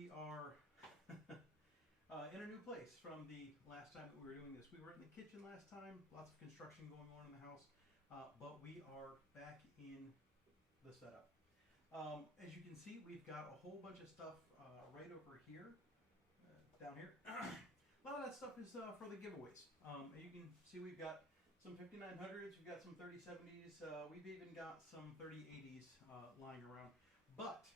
we are in a new place from the last time that we were doing this. We were in the kitchen last time, lots of construction going on in the house, but we are back in the setup. As you can see, we've got a whole bunch of stuff right over here, down here. A lot of that stuff is for the giveaways. As you can see, we've got some 5900s, we've got some 3070s, we've even got some 3080s lying around. But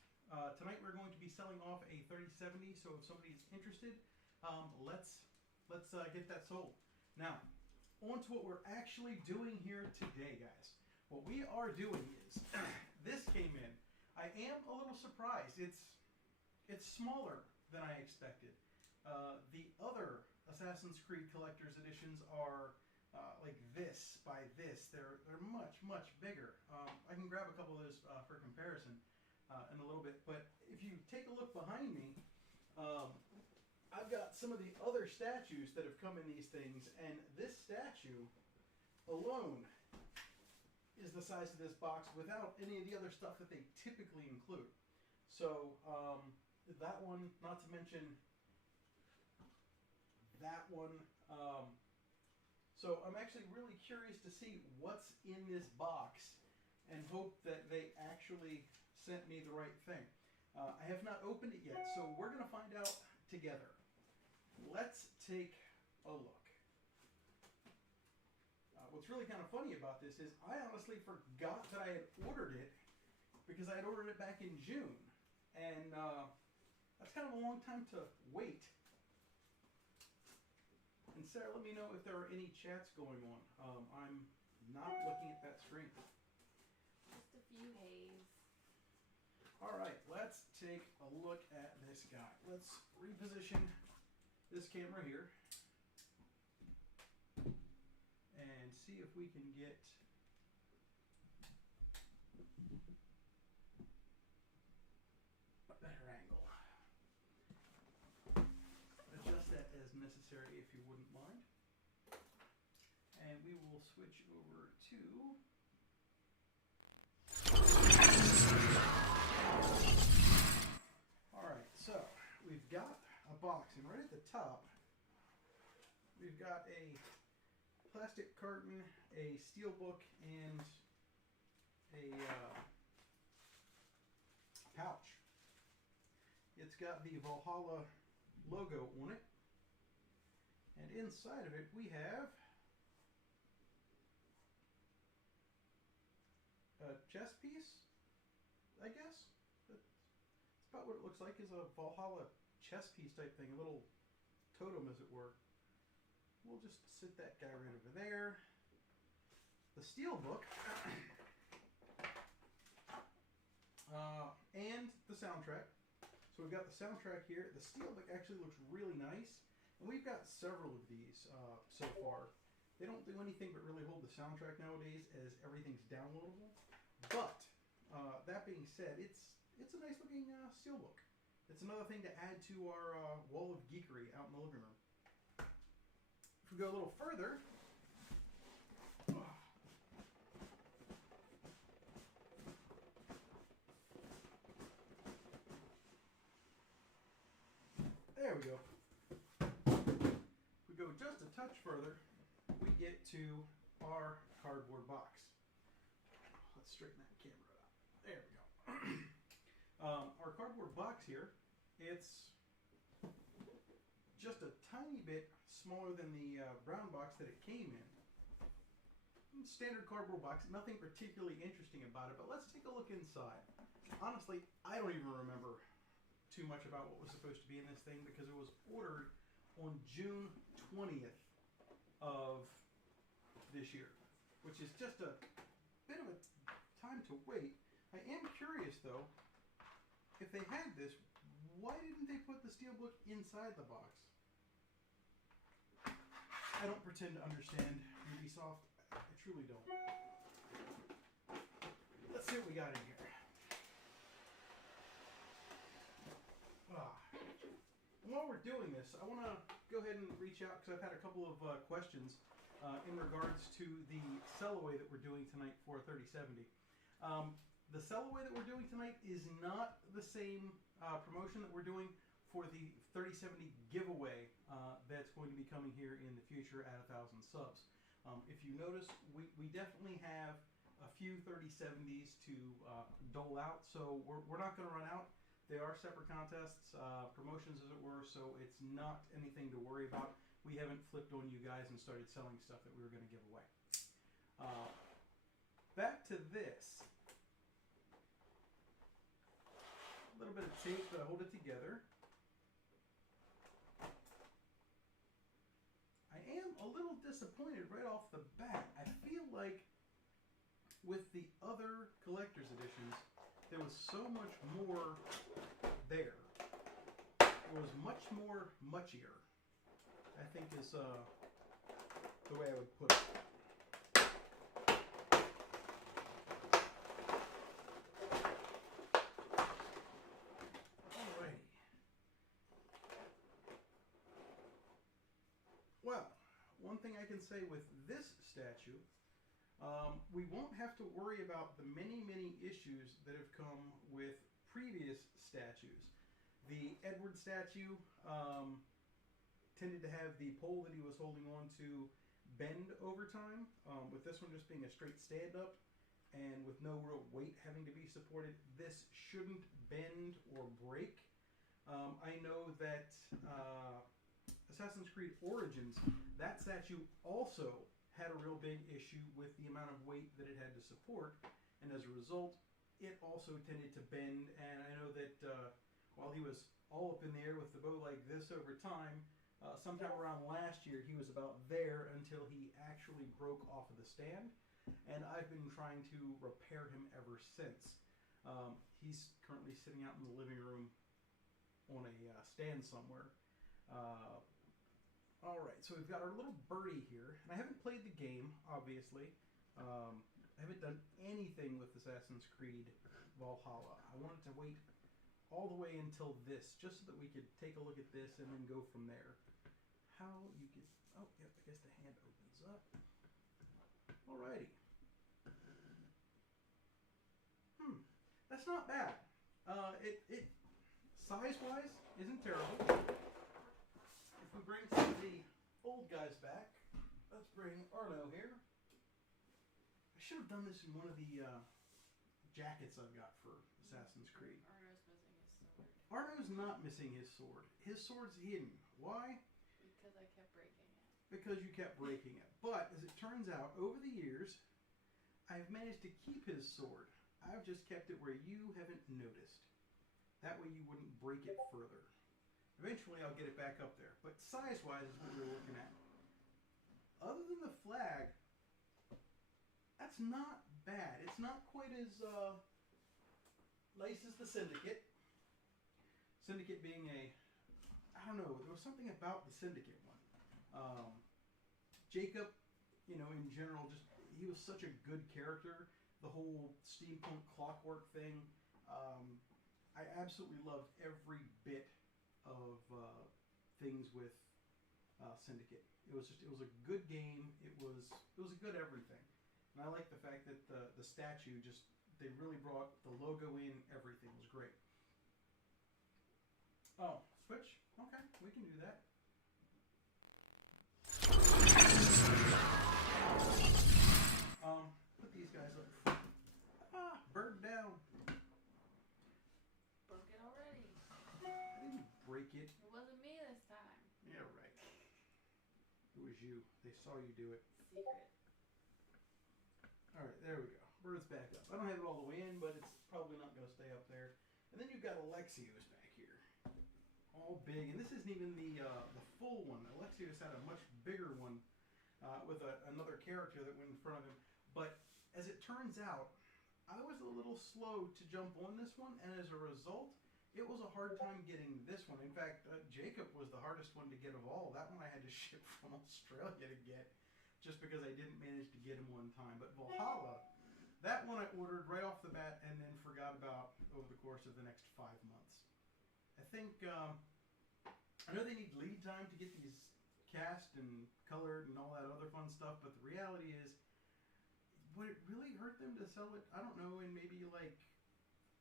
tonight we're going to be selling off a 3070, so if somebody's interested, let's get that sold. Now, on to what we're actually doing here today, guys. What we are doing is, this came in. I am a little surprised. It's smaller than I expected. The other Assassin's Creed Collector's Editions are like this by this. They're much, much bigger. I can grab a couple of those for comparison in a little bit. But if you take a look behind me, I've got some of the other statues that have come in these things, and this statue alone is the size of this box without any of the other stuff that they typically include. So that one, not to mention that one. So I'm actually really curious to see what's in this box and hope that they actually sent me the right thing. I have not opened it yet, so we're going to find out together. Let's take a look. What's really kind of funny about this is I honestly forgot that I had ordered it because I had ordered it back in June. And that's kind of a long time to wait. And Sarah, let me know if there are any chats going on. I'm not looking at that screen. Just a few haze. All right, let's take a look at this guy. Let's reposition this camera here and see if we can get a better angle. Adjust that as necessary if you wouldn't mind. And we will switch over to alright, so we've got a box, and right at the top we've got a plastic carton, a steel book, and a pouch. It's got the Valhalla logo on it, and inside of it we have a chess piece, I guess. That's about what it looks like, is a Valhalla chess piece type thing, a little totem as it were. We'll just sit that guy right over there. The steel book and the soundtrack. So we've got the soundtrack here. The steelbook actually looks really nice, and we've got several of these so far. They don't do anything but really hold the soundtrack nowadays, as everything's downloadable. But that being said, it's a nice looking steelbook. It's another thing to add to our wall of geekery out in the living room. If we go a little further, there we go. If we go just a touch further, we get to our cardboard box. Let's straighten that camera up. There we go. Our cardboard box here, it's just a tiny bit smaller than the brown box that it came in. Standard cardboard box, nothing particularly interesting about it, but let's take a look inside. Honestly, I don't even remember too much about what was supposed to be in this thing because it was ordered on June 20th of this year, which is just a bit of a time to wait. I am curious though, if they had this, why didn't they put the steelbook inside the box? I don't pretend to understand Ubisoft. I truly don't. Let's see what we got in here. And while we're doing this, I want to go ahead and reach out because I've had a couple of questions in regards to the sell-away that we're doing tonight for 3070. The sell-away that we're doing tonight is not the same promotion that we're doing for the 3070 giveaway that's going to be coming here in the future at 1,000 subs. If you notice, we definitely have a few 3070s to dole out, so we're not going to run out. They are separate contests, promotions as it were, so it's not anything to worry about. We haven't flipped on you guys and started selling stuff that we were going to give away. Back to this. A little bit of tape to hold it together. I am a little disappointed right off the bat. I feel like with the other collector's editions, there was so much more there. It was much more muchier, I think is the way I would put it. Alrighty. Well, one thing I can say with this statue, we won't have to worry about the many, many issues that have come with previous statues. The Edward statue tended to have the pole that he was holding on to bend over time, with this one just being a straight stand-up and with no real weight having to be supported. This shouldn't bend or break. I know that Assassin's Creed Origins, that statue also had a real big issue with the amount of weight that it had to support, and as a result, it also tended to bend. And I know that while he was all up in the air with the bow like this over time, sometime around last year, he was about there until he actually broke off of the stand, and I've been trying to repair him ever since. He's currently sitting out in the living room on a stand somewhere. Alright, so we've got our little birdie here, and I haven't played the game, obviously. I haven't done anything with Assassin's Creed Valhalla. I wanted to wait all the way until this, just so that we could take a look at this and then go from there. How you get... Oh, yep, I guess the hand opens up. Alrighty. That's not bad. It size-wise isn't terrible. If we bring some of the old guys back, let's bring Arno here. I should have done this in one of the jackets I've got for Assassin's Creed. Arno's missing his sword. Arno's not missing his sword. His sword's hidden. Why? Because I kept breaking it. Because you kept breaking it. But, as it turns out, over the years, I've managed to keep his sword. I've just kept it where you haven't noticed. That way you wouldn't break it further. Eventually I'll get it back up there. But size-wise is what we're looking at. Other than the flag, that's not bad. It's not quite as nice as the Syndicate. Syndicate being a... I don't know. There was something about the Syndicate one. Jacob, you know, in general, just... He was such a good character. The whole steampunk clockwork thing. I absolutely loved every bit of things with Syndicate. It was a good game. It was a good everything, and I like the fact that the statue they really brought the logo in. Everything was great. Oh, switch. Okay, we can do that. Put these guys up front. Bird down. Broke it already. I didn't break it. It wasn't me this time. Yeah, right. It was you. They saw you do it. Secret. Alright, there we go. Bird's back up. I don't have it all the way in, but it's probably not going to stay up there. And then you've got Alexios back here. All big. And this isn't even the full one. Alexios had a much bigger one with another character that went in front of him. But as it turns out, I was a little slow to jump on this one, and as a result, it was a hard time getting this one. In fact, Jacob was the hardest one to get of all. That one I had to ship from Australia to get, just because I didn't manage to get him one time. But Valhalla, that one I ordered right off the bat and then forgot about over the course of the next 5 months. I think, I know they need lead time to get these cast and colored and all that other fun stuff, but the reality is, would it really hurt them to sell it, I don't know, in maybe like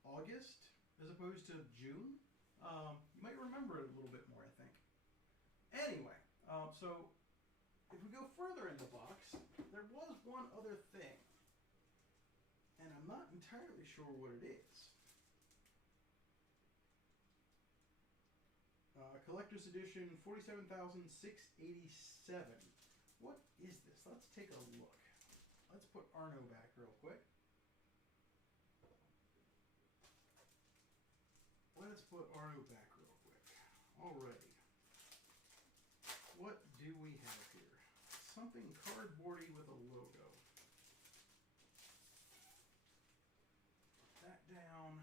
August as opposed to June? you might remember it a little bit more, I think. Anyway, so if we go further in the box, there was one other thing, and I'm not entirely sure what it is. Collector's Edition 47,687. What is this? Let's take a look. Let's put Arno back real quick. Let's put Arno back real quick. Alrighty. What do we have here? Something cardboardy with a logo. Put that down.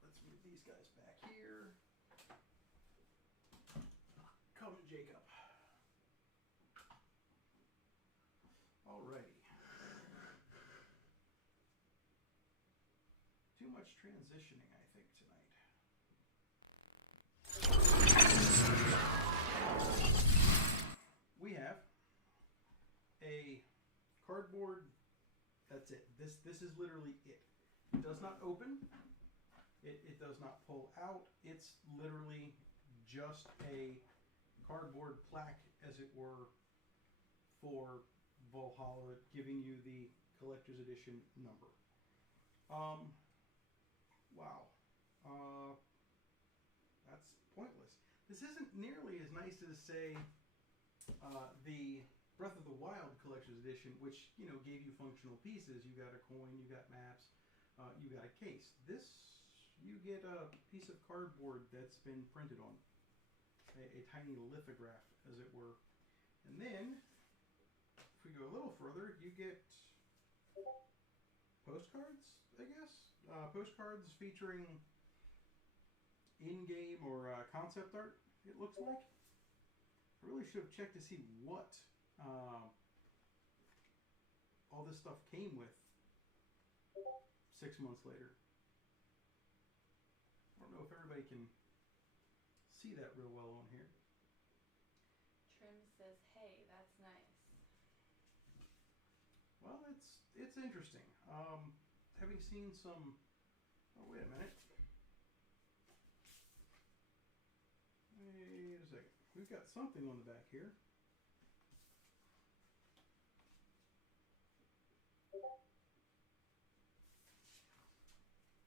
Let's move these guys back here. Come, Jacob. Alrighty. Too much transitioning, I think, tonight. We have a cardboard. That's it. This is literally it. It does not open. It does not pull out. It's literally just a cardboard plaque, as it were, for Valhalla, giving you the collector's edition number. Wow. That's pointless. This isn't nearly as nice as, say, the Breath of the Wild collector's edition, which, you know, gave you functional pieces. You got a coin, you got maps, you got a case. This, you get a piece of cardboard that's been printed on. A tiny lithograph, as it were. And then, if we go a little further, you get postcards, I guess? Postcards featuring in-game or concept art, it looks like. I really should have checked to see what all this stuff came with 6 months later. I don't know if everybody can see that real well on here. Trim says, "Hey, that's nice." Well, it's interesting. Having seen some. Oh, wait a minute. Wait a second. We've got something on the back here.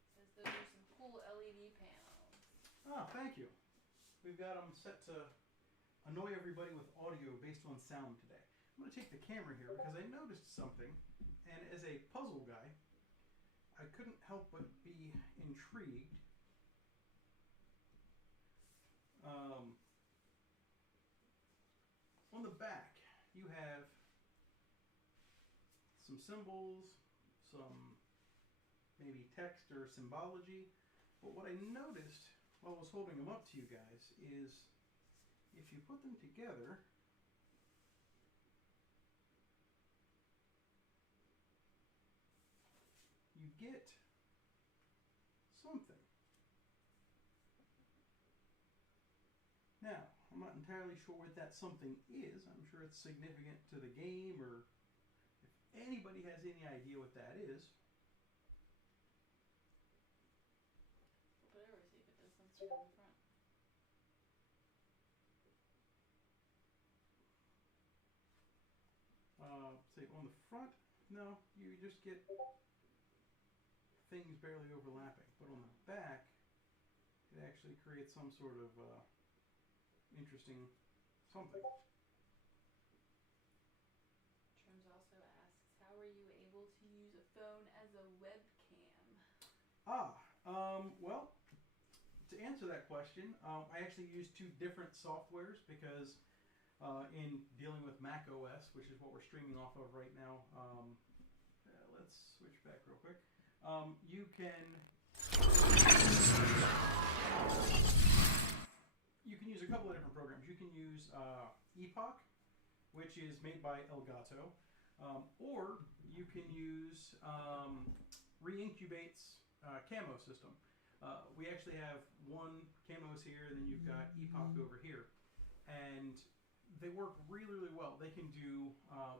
Says those are some cool LED panels. Ah, thank you. We've got them set to annoy everybody with audio based on sound today. I'm going to take the camera here because I noticed something, and as a puzzle guy, I couldn't help but be intrigued. On the back, you have some symbols, some maybe text or symbology, but what I noticed while I was holding them up to you guys is if you put them together, you get something. Now, I'm not entirely sure what that something is. I'm sure it's significant to the game, or if anybody has any idea what that is. Flip it over, see if it does something on the front. Say on the front, no, you just get things barely overlapping. But on the back, it actually creates some sort of interesting something. Trims also asks, how are you able to use a phone as a webcam? Well, to answer that question, I actually use two different softwares because in dealing with Mac OS, which is what we're streaming off of right now, let's switch back real quick. You can use a couple of different programs. You can use Epoch, which is made by Elgato, or you can use Reincubate's camo system. We actually have one camos here, and then you've got Epoch over here, and they work really, really well. They can do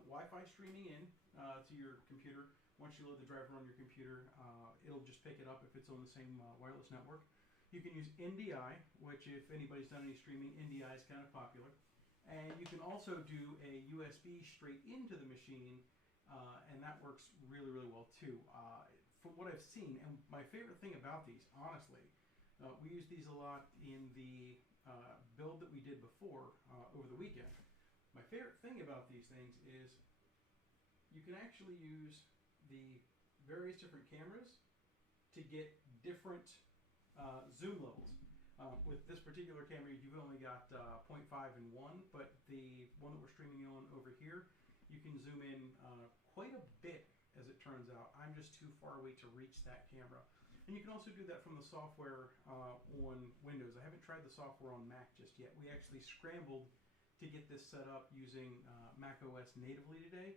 Wi-Fi streaming in to your computer. Once you load the driver on your computer, it'll just pick it up if it's on the same wireless network. You can use NDI, which if anybody's done any streaming, NDI is kind of popular. And you can also do a USB straight into the machine, and that works really, really well too. From what I've seen, and my favorite thing about these, honestly, we use these a lot in the build that we did before over the weekend. My favorite thing about these things is you can actually use the various different cameras to get different zoom levels. With this particular camera, you've only got 0.5 and 1, but the one that we're streaming on over here, you can zoom in quite a bit, as it turns out. I'm just too far away to reach that camera. And you can also do that from the software on Windows. I haven't tried the software on Mac just yet. We actually scrambled to get this set up using Mac OS natively today.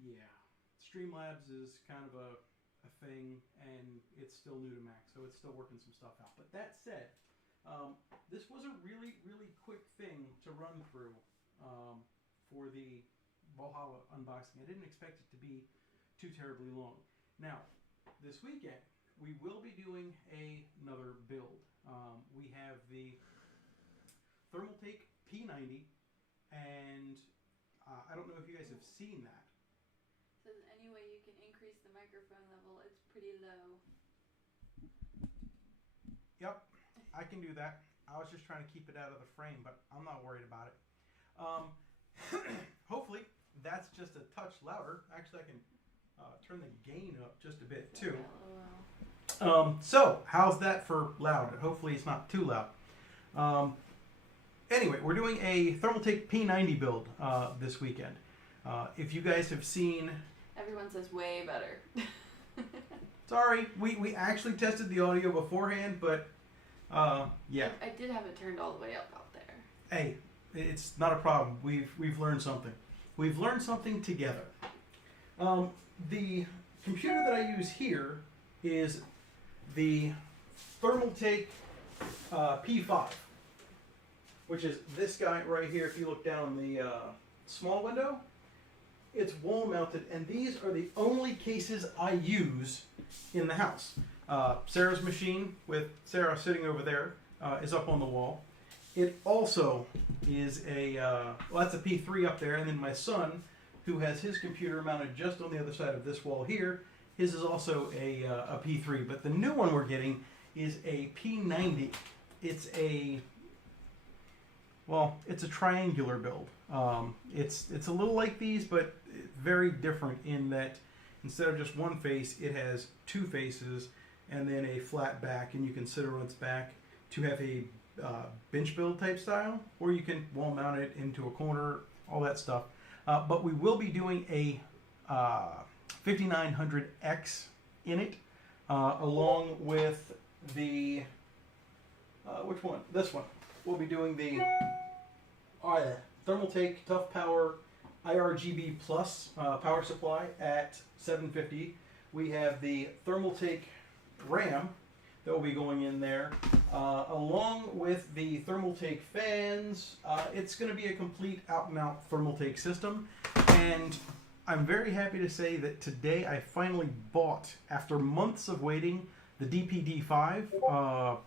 Yeah, Streamlabs is kind of a thing, and it's still new to Mac, so it's still working some stuff out. But that said, this was a really, really quick thing to run through for the Valhalla unboxing. I didn't expect it to be too terribly long. Now, this weekend, we will be doing another build. We have the Thermaltake P90, and I don't know if you guys have seen that. Says any way you can increase the microphone level, it's pretty low. Yep, I can do that. I was just trying to keep it out of the frame, but I'm not worried about it. Hopefully, that's just a touch louder. Actually, I can turn the gain up just a bit too. So, how's that for loud? Hopefully, it's not too loud. Anyway, we're doing a Thermaltake P90 build this weekend. If you guys have seen... Everyone says way better. Sorry, we actually tested the audio beforehand, but yeah. I did have it turned all the way up out there. Hey, it's not a problem. We've learned something. We've learned something together. The computer that I use here is the Thermaltake P5, which is this guy right here. If you look down the small window, it's wall mounted, and these are the only cases I use in the house. Sarah's machine, with Sarah sitting over there, is up on the wall. It also is well, that's a P3 up there, and then my son, who has his computer mounted just on the other side of this wall here, his is also a P3. But the new one we're getting is a P90. It's a triangular build. It's a little like these, but very different in that instead of just one face, it has two faces and then a flat back, and you can sit on its back to have a bench build type style, or you can wall mount it into a corner, all that stuff. But we will be doing a 5900X in it, along with the which one? This one. We'll be doing the Thermaltake Tough Power IRGB Plus power supply at 750. We have the Thermaltake RAM that will be going in there, along with the Thermaltake fans. It's going to be a complete out-and-out Thermaltake system, and I'm very happy to say that today I finally bought, after months of waiting, the DPD5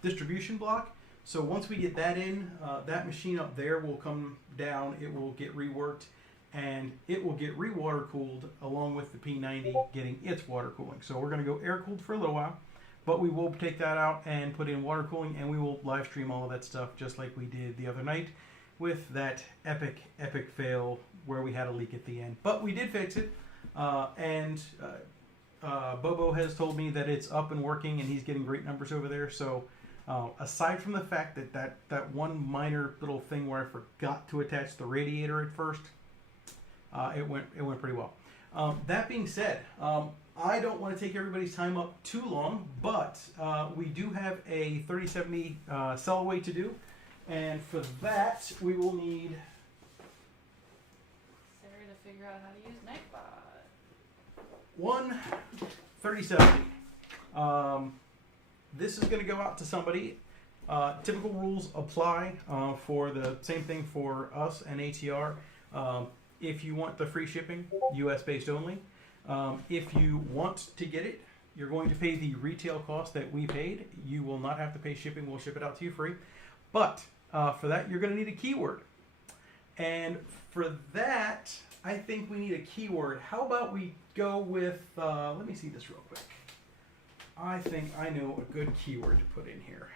distribution block. So once we get that in, that machine up there will come down, it will get reworked, and it will get re-water cooled along with the P90 getting its water cooling. So we're going to go air cooled for a little while, but we will take that out and put in water cooling, and we will live stream all of that stuff just like we did the other night with that epic fail where we had a leak at the end. But we did fix it, and Bobo has told me that it's up and working and he's getting great numbers over there. So aside from the fact that one minor little thing where I forgot to attach the radiator at first, it went pretty well. That being said, I don't want to take everybody's time up too long, but we do have a 3070 cell away to do, and for that we will need Sarah to figure out how to use Nightbot. one 3070. This is going to go out to somebody. Typical rules apply for the same thing for us and ATR. If you want the free shipping, US based only. If you want to get it, you're going to pay the retail cost that we paid. You will not have to pay shipping. We'll ship it out to you free. But for that, you're going to need a keyword. And for that, I think we need a keyword. How about we go with, let me see this real quick. I think I know a good keyword to put in here.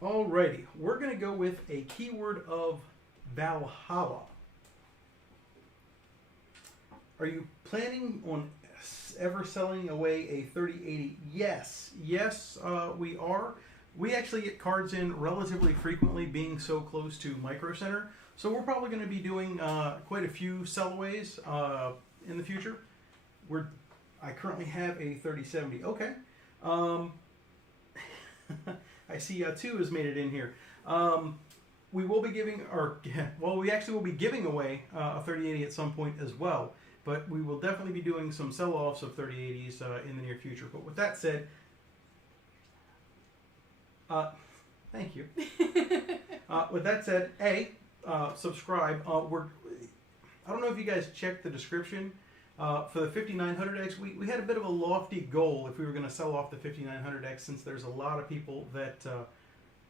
Alrighty, we're going to go with a keyword of Valhalla. Are you planning on ever selling away a 3080? Yes, we are. We actually get cards in relatively frequently, being so close to Micro Center. So we're probably going to be doing quite a few sellaways in the future. I currently have a 3070. Okay. I see two has made it in here. We will be giving, we actually will be giving away a 3080 at some point as well. But we will definitely be doing some sell-offs of 3080s in the near future. But with that said, thank you. With that said, subscribe. I don't know if you guys checked the description. For the 5900X, we had a bit of a lofty goal if we were going to sell off the 5900X, since there's a lot of people that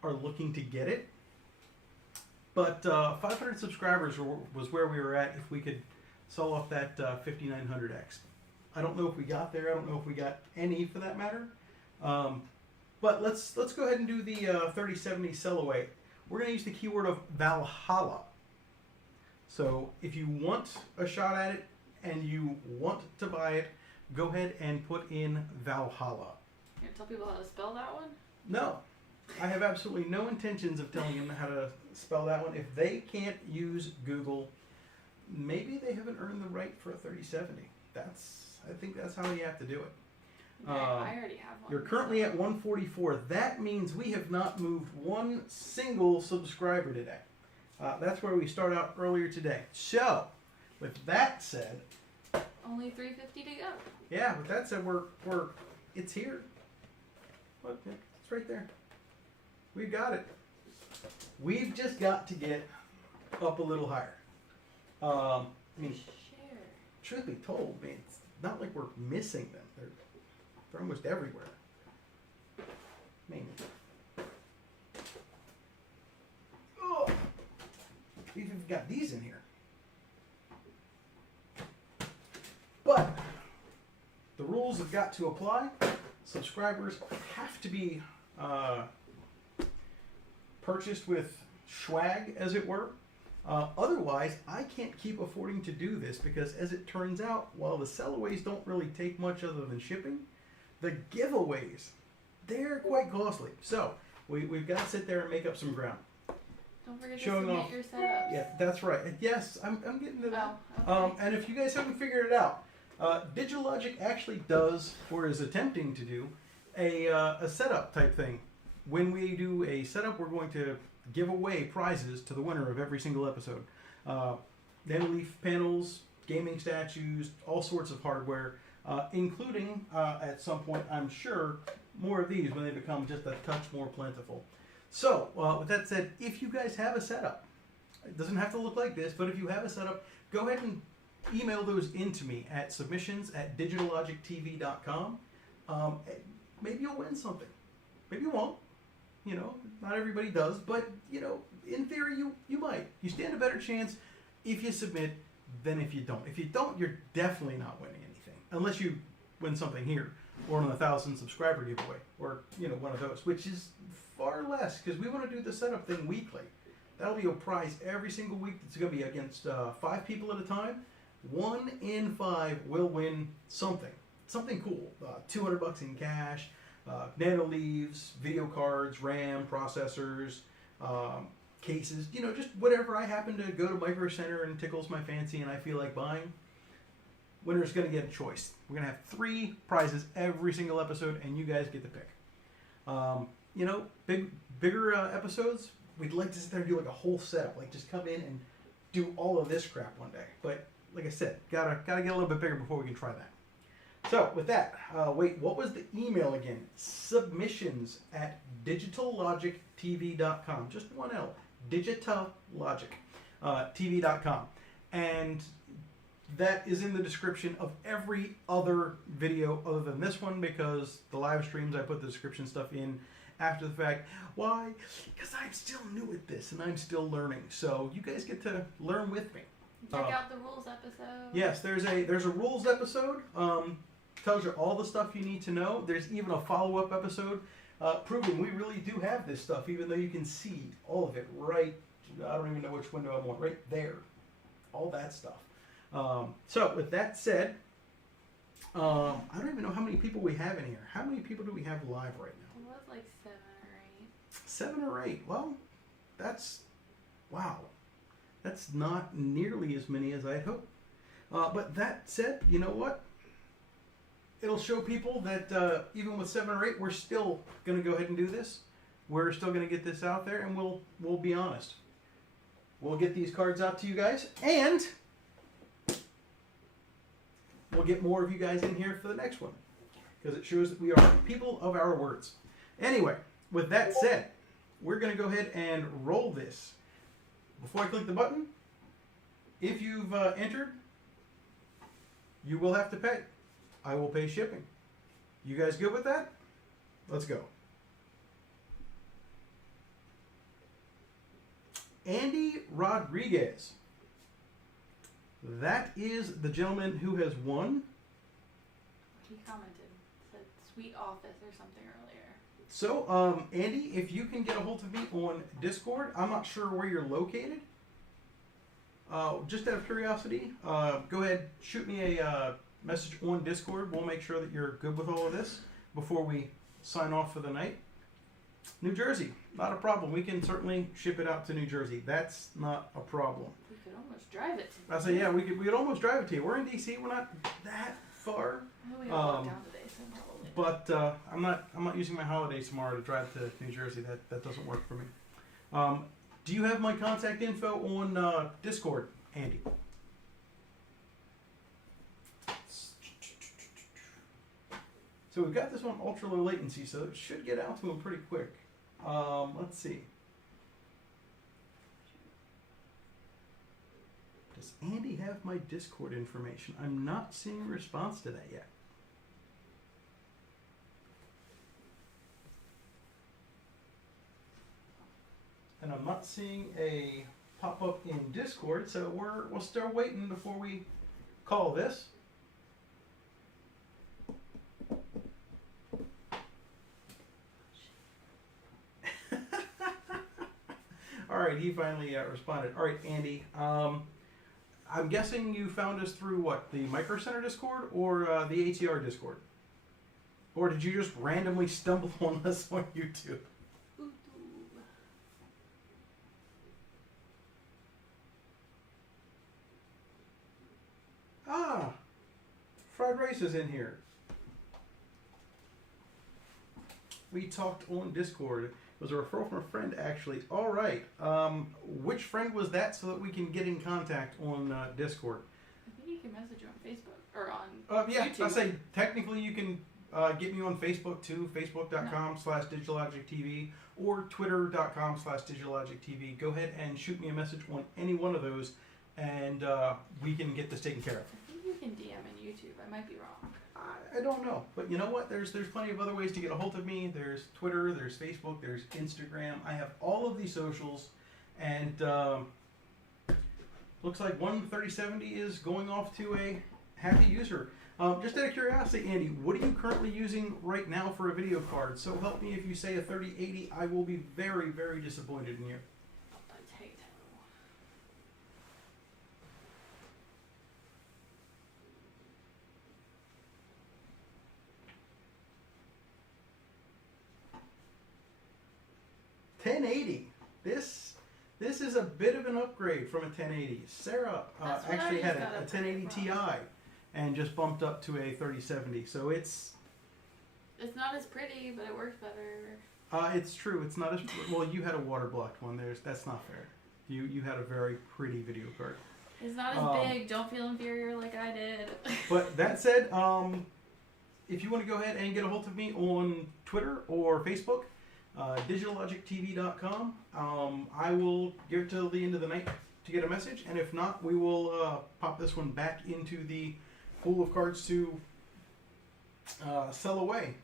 are looking to get it. But 500 subscribers was where we were at if we could sell off that 5900X. I don't know if we got there. I don't know if we got any for that matter. But let's go ahead and do the 3070 sell away. We're going to use the keyword of Valhalla. So if you want a shot at it and you want to buy it, go ahead and put in Valhalla. You tell people how to spell that one? No. I have absolutely no intentions of telling them how to spell that one. If they can't use Google, maybe they haven't earned the right for a 3070. I think that's how you have to do it. I already have one. You're currently at 144. That means we have not moved one single subscriber today. That's where we start out earlier today. So, with that said, only 350 to go. Yeah, with that said, it's here. Look, it's right there. We've got it. We've just got to get up a little higher. I mean, truth be told, man, it's not like we're missing them. They're almost everywhere. I mean, we've even got these in here. But the rules have got to apply. Subscribers have to be purchased with swag, as it were. Otherwise, I can't keep affording to do this because, as it turns out, while the sellaways don't really take much other than shipping, the giveaways, they're quite costly. So we've got to sit there and make up some ground. Don't forget to submit your setups. Yeah, that's right. Yes, I'm getting to that. Oh, okay. And if you guys haven't figured it out, DigitalLogic actually does, or is attempting to do, a setup type thing. When we do a setup, we're going to give away prizes to the winner of every single episode. Nanoleaf panels, gaming statues, all sorts of hardware, including, at some point, I'm sure, more of these when they become just a touch more plentiful. So, with that said, if you guys have a setup, it doesn't have to look like this, but if you have a setup, go ahead and email those into me at submissions@digitallogictv.com. Maybe you'll win something. Maybe you won't. You know, not everybody does, but, you know, in theory, you might. You stand a better chance if you submit than if you don't. If you don't, you're definitely not winning anything. Unless you win something here, or on a 1,000 subscriber giveaway, or, you know, one of those, which is far less, because we want to do the setup thing weekly. That'll be a prize every single week. It's going to be against 5 people at a time. 1 in 5 will win something. Something cool. $200 in cash. Nano leaves, video cards, RAM, processors, cases, you know, just whatever I happen to go to Micro Center and tickles my fancy and I feel like buying. Winner's going to get a choice. We're going to have 3 prizes every single episode, and you guys get to pick. You know, bigger episodes, we'd like to sit there and do like a whole setup, like just come in and do all of this crap one day. But like I said, gotta get a little bit bigger before we can try that. So with that, wait, what was the email again? Submissions@digitallogictv.com. Just one L. TV.com, and that is in the description of every other video other than this one, because the live streams I put the description stuff in after the fact. Why? Because I'm still new at this and I'm still learning. So you guys get to learn with me. Check out the rules episode. Yes, there's a rules episode. Tells you all the stuff you need to know. There's even a follow-up episode proving we really do have this stuff, even though you can see all of it right. I don't even know which window I'm on. Right there. All that stuff. So with that said, I don't even know how many people we have in here. How many people do we have live right now? It was like 7 or 8. 7 or 8. Well, wow. That's not nearly as many as I'd hoped. But that said, you know what? It'll show people that even with 7 or 8, we're still going to go ahead and do this. We're still going to get this out there, and we'll be honest. We'll get these cards out to you guys, and we'll get more of you guys in here for the next one, because it shows that we are people of our words. Anyway, with that said, we're going to go ahead and roll this. Before I click the button, if you've entered, you will have to pay. I will pay shipping. You guys good with that? Let's go. Andy Rodriguez. That is the gentleman who has won. He commented, said sweet office or something earlier. So, Andy, if you can get a hold of me on Discord, I'm not sure where you're located. Just out of curiosity, go ahead, shoot me a message on Discord. We'll make sure that you're good with all of this before we sign off for the night. New Jersey, not a problem. We can certainly ship it out to New Jersey. That's not a problem. We could almost drive it to I say, yeah, we could almost drive it to you. We're in DC. We're not that far. we walk down today, so probably. But I'm not using my holidays tomorrow to drive to New Jersey. That doesn't work for me. Do you have my contact info on Discord, Andy? So we've got this one ultra low latency, so it should get out to him pretty quick. Let's see. Does Andy have my Discord information? I'm not seeing a response to that yet. And I'm not seeing a pop-up in Discord, so we're still waiting before we call this. All right, he finally responded. All right, Andy. I'm guessing you found us through what, the Micro Center Discord or the ATR Discord? Or did you just randomly stumble on us on YouTube? Ah, Fried Rice is in here. We talked on Discord. It was a referral from a friend, actually. All right. Which friend was that, so that we can get in contact on Discord? I think you can message you on Facebook or on yeah, YouTube. I say technically you can get me on Facebook too. Facebook.com/DigitalLogicTV or Twitter.com/DigitalLogicTV. Go ahead and shoot me a message on any one of those, and we can get this taken care of. I think you can DM in YouTube. I might be wrong. I don't know, but you know what? There's plenty of other ways to get a hold of me. There's Twitter, there's Facebook, there's Instagram. I have all of these socials, and looks like 13070 is going off to a happy user. Just out of curiosity, Andy, what are you currently using right now for a video card? So help me if you say a 3080, I will be very, very disappointed in you. Potato. $1080. This is a bit of an upgrade from a 1080. Sarah actually had a 1080 Ti and just bumped up to a 3070. So it's not as pretty, but it works better. It's true. It's not as well. You had a water blocked one. That's not fair. You had a very pretty video card. It's not as big. Don't feel inferior like I did. But that said, if you want to go ahead and get a hold of me on Twitter or Facebook, digitallogictv.com. I will give it till the end of the night to get a message, and if not, we will pop this one back into the pool of cards to sell away.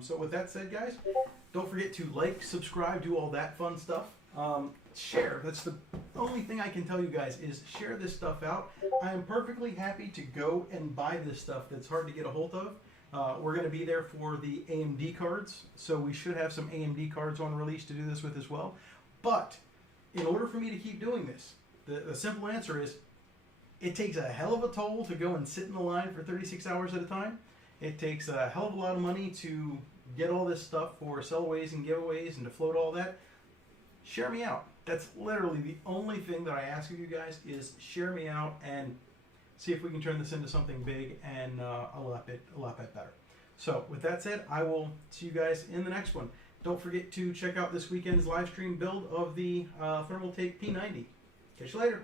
So with that said, guys, don't forget to like, subscribe, do all that fun stuff. Share. That's the only thing I can tell you guys is share this stuff out. I am perfectly happy to go and buy this stuff that's hard to get a hold of. We're going to be there for the AMD cards, so we should have some AMD cards on release to do this with as well. But in order for me to keep doing this, the simple answer is it takes a hell of a toll to go and sit in the line for 36 hours at a time. It takes a hell of a lot of money to get all this stuff for sellaways and giveaways and to float all that. Share me out. That's literally the only thing that I ask of you guys is share me out and see if we can turn this into something big and a lot bit better. So with that said, I will see you guys in the next one. Don't forget to check out this weekend's live stream build of the Thermaltake P90. Catch you later.